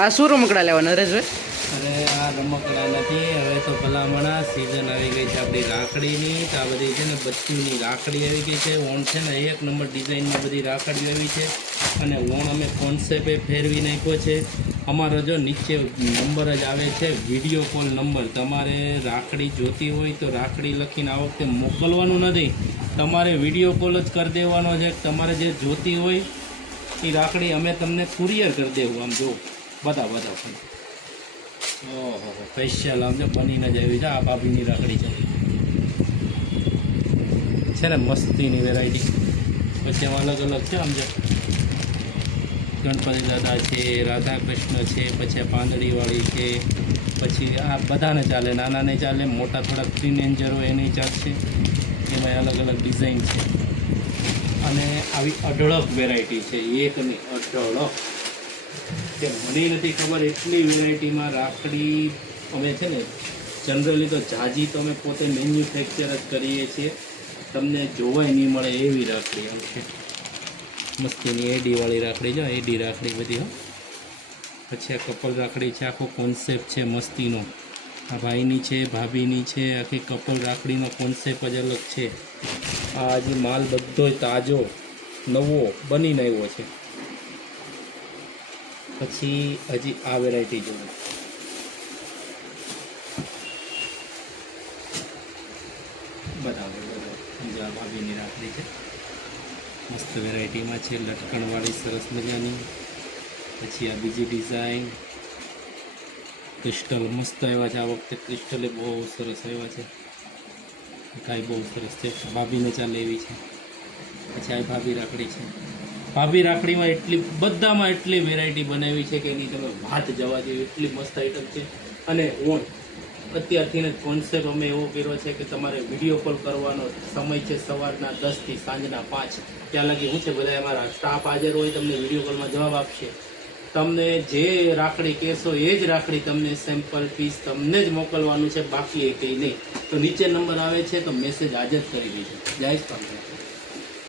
આ શું રમકડા લેવા નરેશભાઈ? અરે આ રમકડા નથી, હવે તો ભલામણા સિઝન આવી ગઈ છે આપણી રાખડીની. તો આ બધી છે ને બચ્ચુની રાખડી આવી ગઈ છે. ઓણ છે ને એક નંબર ડિઝાઇનમાં બધી રાખડીઓ આવી છે. અને ઓણ અમે કોન્સેપ્ટે ફેરવી નાખ્યો છે. અમારો જો નીચે નંબર જ આવે છે, વિડીયો કોલ નંબર. તમારે રાખડી જોતી હોય તો રાખડી લખીને આ વખતે મોકલવાનું નથી, તમારે વિડીયો કોલ જ કરી દેવાનો છે. તમારે જે જોતી હોય એ રાખડી અમે તમને કુરિયર કરી દેવું. આમ જો બધા ઓહો સ્પેશિયલ આમ જો બનીને જ આવી છે. આ ભાભીની રાખડી છે ને મસ્તીની વેરાયટી. પછી એમાં અલગ અલગ છે. આમ જો ગણપતિ દાદા છે, રાધા કૃષ્ણ છે, પછી પાંદડીવાળી છે. પછી આ બધાને ચાલે, નાનાને ચાલે, મોટા થોડા ટીનેજર હોય એને ચાલશે. એમાં અલગ અલગ ડિઝાઇન છે. અને આવી અઢળક વેરાયટી છે, એકની અઢળક. કે મને નથી ખબર એટલી વેરાયટીમાં રાખડી અમે છે ને જનરલી તો જાજી તો અમે પોતે મેન્યુફેક્ચર જ કરીએ છીએ. તમને જોવાય નહીં મળે એવી રાખડી આમ છે મસ્તીની. એડીવાળી રાખડી જો, એડી રાખડી બધી હો. પછી આ કપલ રાખડી છે, આખો કોન્સેપ્ટ છે મસ્તીનો. આ ભાઈની છે, ભાભીની છે, આખી કપલ રાખડીનો કોન્સેપ્ટ જ અલગ છે. આ આજે માલ બધો તાજો નવો બનીને આવ્યો છે. પછી હજી આ વેરાયટી જોવો, બરાબર ભાભીની રાખડી છે, મસ્ત વેરાયટીમાં છે, લટકણવાળી સરસ મજાની. પછી આ બીજી ડિઝાઇન ક્રિસ્ટલ મસ્ત આવ્યા છે. આ વખતે ક્રિસ્ટલે બહુ સરસ આવ્યા છે, કાંઈ બહુ સરસ છે. ભાભીને ચાલે એવી છે. પછી આ ભાભી રાખડી છે. ભાભી રાખડીમાં એટલી બધામાં એટલી વેરાયટી બનાવી છે કે એની તમે વાત જવા દો, એટલી મસ્ત આઈટમ છે. અને ઓણ અત્યારથી જ કોન્સેપ્ટ અમે એવો કર્યો છે કે તમારે વિડીયો કોલ કરવાનો સમય છે સવારના 10 થી સાંજના 5. ત્યાં લગી હું છે બધા અમારા સ્ટાફ હાજર હોય, તમને વિડીયો કોલમાં જવાબ આપશે. તમને જે રાખડી કહેશો એ જ રાખડી તમને સેમ્પલ પીસ તમને જ મોકલવાનું છે, બાકી એ કંઈ નહીં. તો નીચે નંબર આવે છે તો મેસેજ હાજર કરી દેજો. જય સ્વામી.